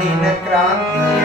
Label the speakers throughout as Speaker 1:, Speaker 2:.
Speaker 1: ಕಾಣಿನ ಕ್ರಾಂತಿಯ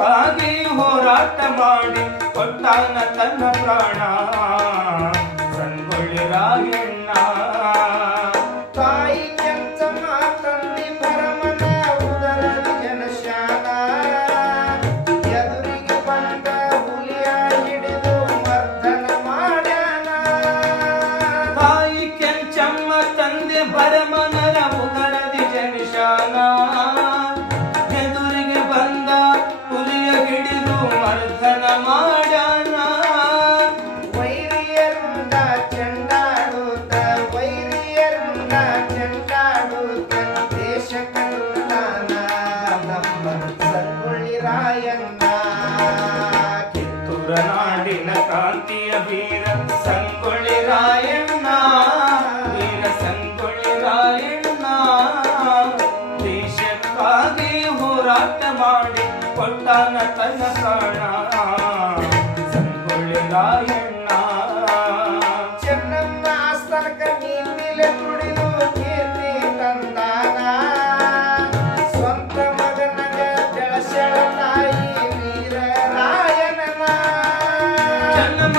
Speaker 1: ಆಗಿ ಹೋರಾಟ ಮಾಡಿ ಕೊಟ್ಟಾನ ತನ್ನ ಪ್ರಾಣ. ಸಂಗೊಳ್ಳಿ ರಾಯಣ್ಣ.
Speaker 2: ತನ ತನ ಸಣ ಸಂಗೊಳ್ಳಿ ರಾಯಣ್ಣ
Speaker 1: ಚೆನ್ನಮ್ಮ ಆಸ್ತನಕ ನೀಲೆ ತುಡಿದು ಕೀರ್ತಿ ತಂದಾನ. ಸ್ವಂತ ಮಗನಗ ಜಳಶಳ ತಾಯಿ ವೀರ ರಾಯಣನ
Speaker 2: ಚೆನ್ನಮ್ಮ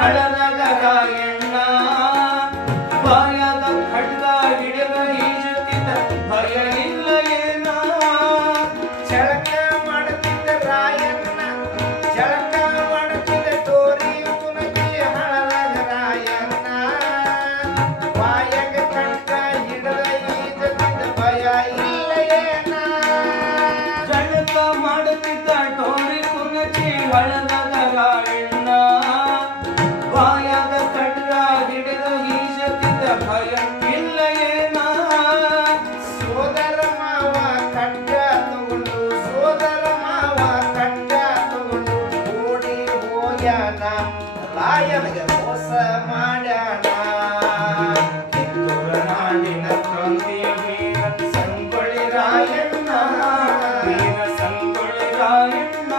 Speaker 2: Hello. ಕೃಷ್ಣ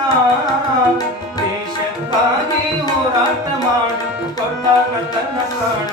Speaker 2: ದೇಶಕ್ಕಾಗಿ ಹೋರಾಟ ಮಾಡು ಕೊಟ್ಟಾಗ ತನ್ನ ಕಾಣ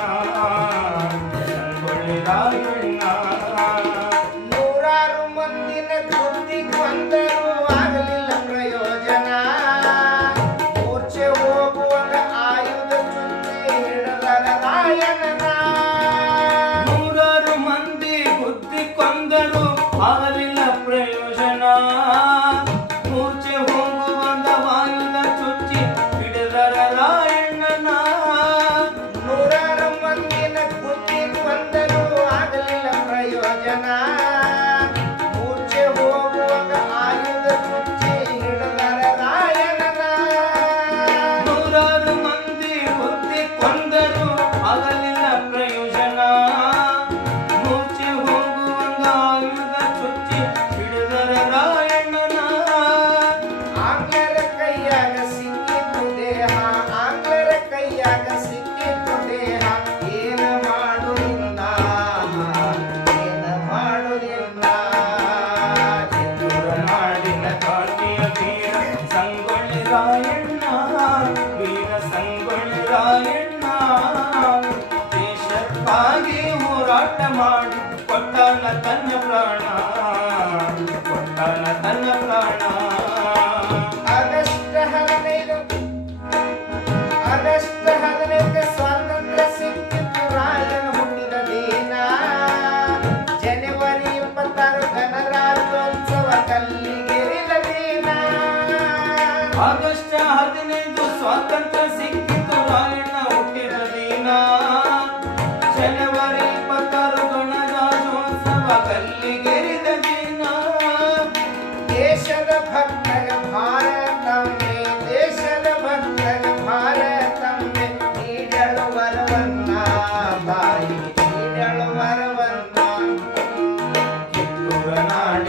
Speaker 2: நாடி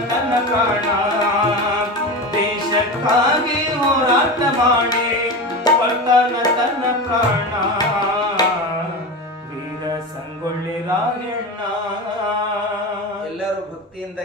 Speaker 2: ತನ್ನ ಕಾರಣ. ದೇಶಕ್ಕಾಗಿ ಹೋರಾಟ ಮಾಡಿ ಬರ್ತಾನ ತನ್ನ ಕಾರಣ ವೀರ ಸಂಗೊಳ್ಳಿ ರಾಯಣ್ಣ. ಎಲ್ಲರೂ ಭಕ್ತಿಯಿಂದ